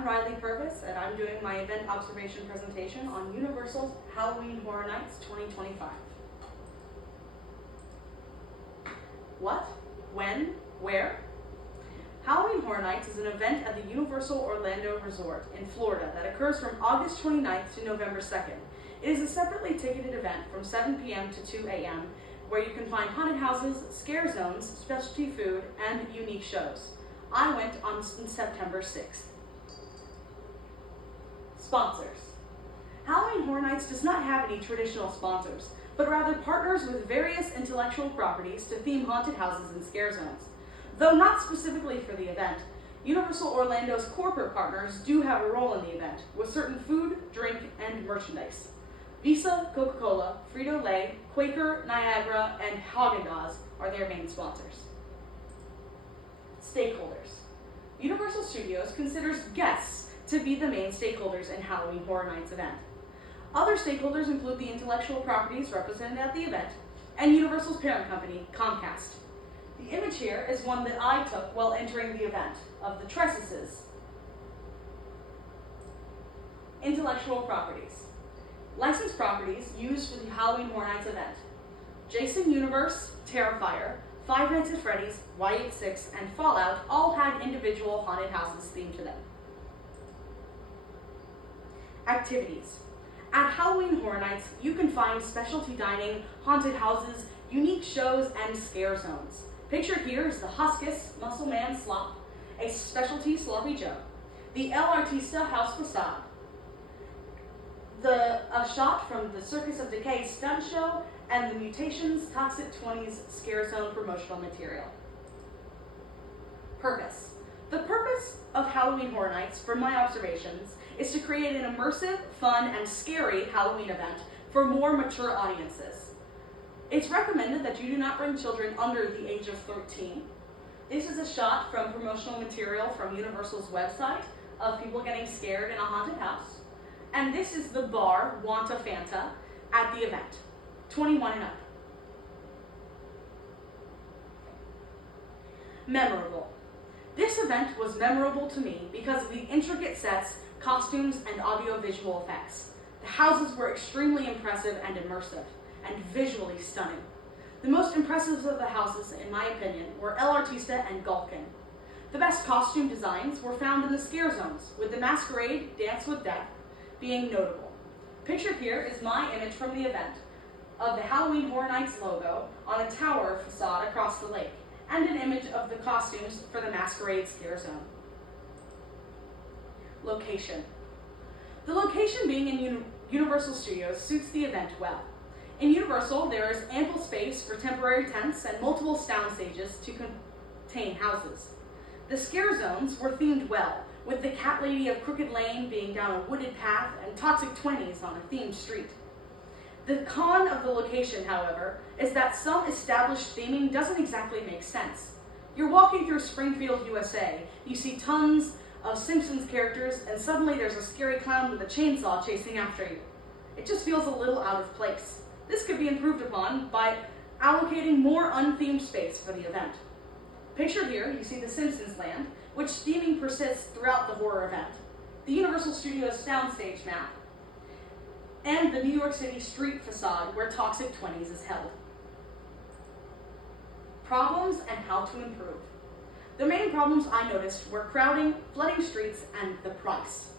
I'm Riley Purvis, and I'm doing my event observation presentation on Universal's Halloween Horror Nights 2025. What? When? Where? Halloween Horror Nights is an event at the Universal Orlando Resort in Florida that occurs from August 29th to November 2nd. It is a separately ticketed event from 7 p.m. to 2 a.m. where you can find haunted houses, scare zones, specialty food, and unique shows. I went on September 6th. Sponsors. Halloween Horror Nights does not have any traditional sponsors, but rather partners with various intellectual properties to theme haunted houses and scare zones. Though not specifically for the event, Universal Orlando's corporate partners do have a role in the event, with certain food, drink, and merchandise. Visa, Coca-Cola, Frito-Lay, Quaker, Niagara, and Haagen-Dazs are their main sponsors. Stakeholders. Universal Studios considers guests to be the main stakeholders in Halloween Horror Nights event. Other stakeholders include the intellectual properties represented at the event and Universal's parent company, Comcast. The image here is one that I took while entering the event of the Tresses. Intellectual properties. Licensed properties used for the Halloween Horror Nights event. Jason Universe, Terrifier, Five Nights at Freddy's, Y86, and Fallout all had individual haunted houses themed to them. Activities. At Halloween Horror Nights, you can find specialty dining, haunted houses, unique shows, and scare zones. Pictured here is the Huskus Muscle Man Slop, a specialty Sloppy Joe, the El Artista House Facade, a shot from the Circus of Decay stunt show, and the Mutations Toxic 20s Scare Zone promotional material. Purpose. The purpose of Halloween Horror Nights, from my observations, is to create an immersive, fun, and scary Halloween event for more mature audiences. It's recommended that you do not bring children under the age of 13. This is a shot from promotional material from Universal's website of people getting scared in a haunted house. And this is the bar, Want a Fanta, at the event. 21 and up. Memorable. This event was memorable to me because of the intricate sets, costumes, and audiovisual effects. The houses were extremely impressive and immersive, and visually stunning. The most impressive of the houses, in my opinion, were El Artista and Gulkin. The best costume designs were found in the scare zones, with the Masquerade Dance with Death being notable. Pictured here is my image from the event of the Halloween Horror Nights logo on a tower facade across the lake, and an image of the costumes for the Masquerade Scare Zone. Location. The location being in Universal Studios suits the event well. In Universal, there is ample space for temporary tents and multiple sound stages to contain houses. The scare zones were themed well, with the Cat Lady of Crooked Lane being down a wooded path and Toxic 20s on a themed street. The con of the location, however, is that some established theming doesn't exactly make sense. You're walking through Springfield, USA, you see tons of Simpsons characters, and suddenly there's a scary clown with a chainsaw chasing after you. It just feels a little out of place. This could be improved upon by allocating more unthemed space for the event. Pictured here, you see the Simpsons land, which theming persists throughout the horror event, the Universal Studios soundstage map, and the New York City street facade where Toxic 20s is held. Problems and how to improve. The main problems I noticed were crowding, flooding streets, and the price.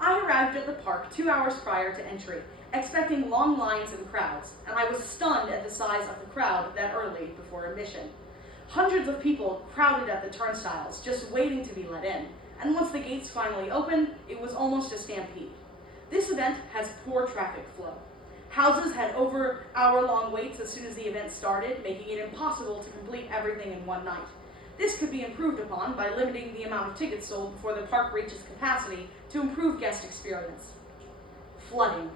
I arrived at the park 2 hours prior to entry, expecting long lines and crowds, and I was stunned at the size of the crowd that early before admission. Hundreds of people crowded at the turnstiles, just waiting to be let in, and once the gates finally opened, it was almost a stampede. This event has poor traffic flow. Houses had over hour-long waits as soon as the event started, making it impossible to complete everything in one night. This could be improved upon by limiting the amount of tickets sold before the park reaches capacity to improve guest experience. Flooding.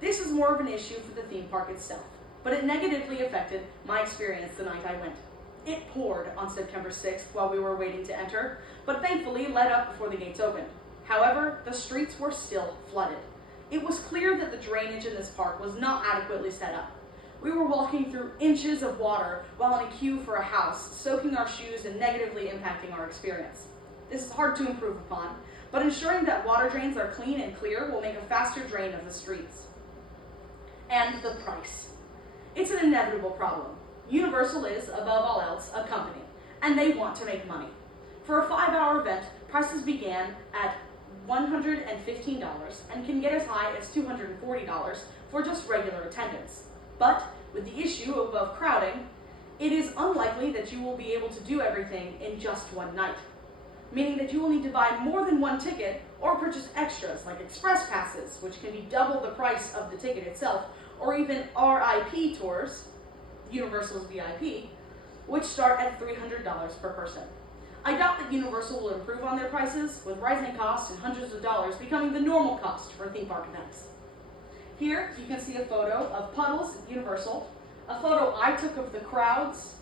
This is more of an issue for the theme park itself, but it negatively affected my experience the night I went. It poured on September 6th while we were waiting to enter, but thankfully let up before the gates opened. However, the streets were still flooded. It was clear that the drainage in this park was not adequately set up. We were walking through inches of water while in a queue for a house, soaking our shoes and negatively impacting our experience. is hard to improve upon, but ensuring that water drains are clean and clear will make a faster drain of the streets. And the price. It's an inevitable problem. Universal is, above all else, a company, and they want to make money. For a 5-hour event, prices began at $115 and can get as high as $240 for just regular attendance. But with the issue of crowding, it is unlikely that you will be able to do everything in just one night, meaning that you will need to buy more than one ticket or purchase extras like express passes, which can be double the price of the ticket itself, or even RIP tours, Universal's VIP, which start at $300 per person. I doubt that Universal will improve on their prices, with rising costs and hundreds of dollars becoming the normal cost for theme park events. Here you can see a photo of puddles at Universal, a photo I took of the crowds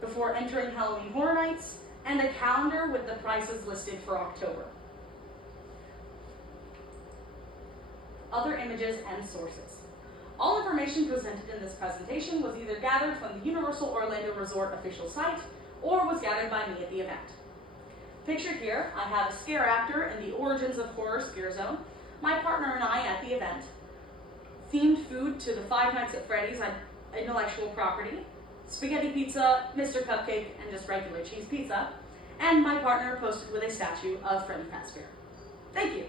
before entering Halloween Horror Nights, and a calendar with the prices listed for October. Other images and sources. All information presented in this presentation was either gathered from the Universal Orlando Resort official site or was gathered by me at the event. Pictured here, I have a scare actor in the Origins of Horror Scare Zone, my partner and I at the event, themed food to the Five Nights at Freddy's intellectual property, spaghetti pizza, Mr. Cupcake, and just regular cheese pizza, and my partner posted with a statue of Freddy Fazbear. Thank you.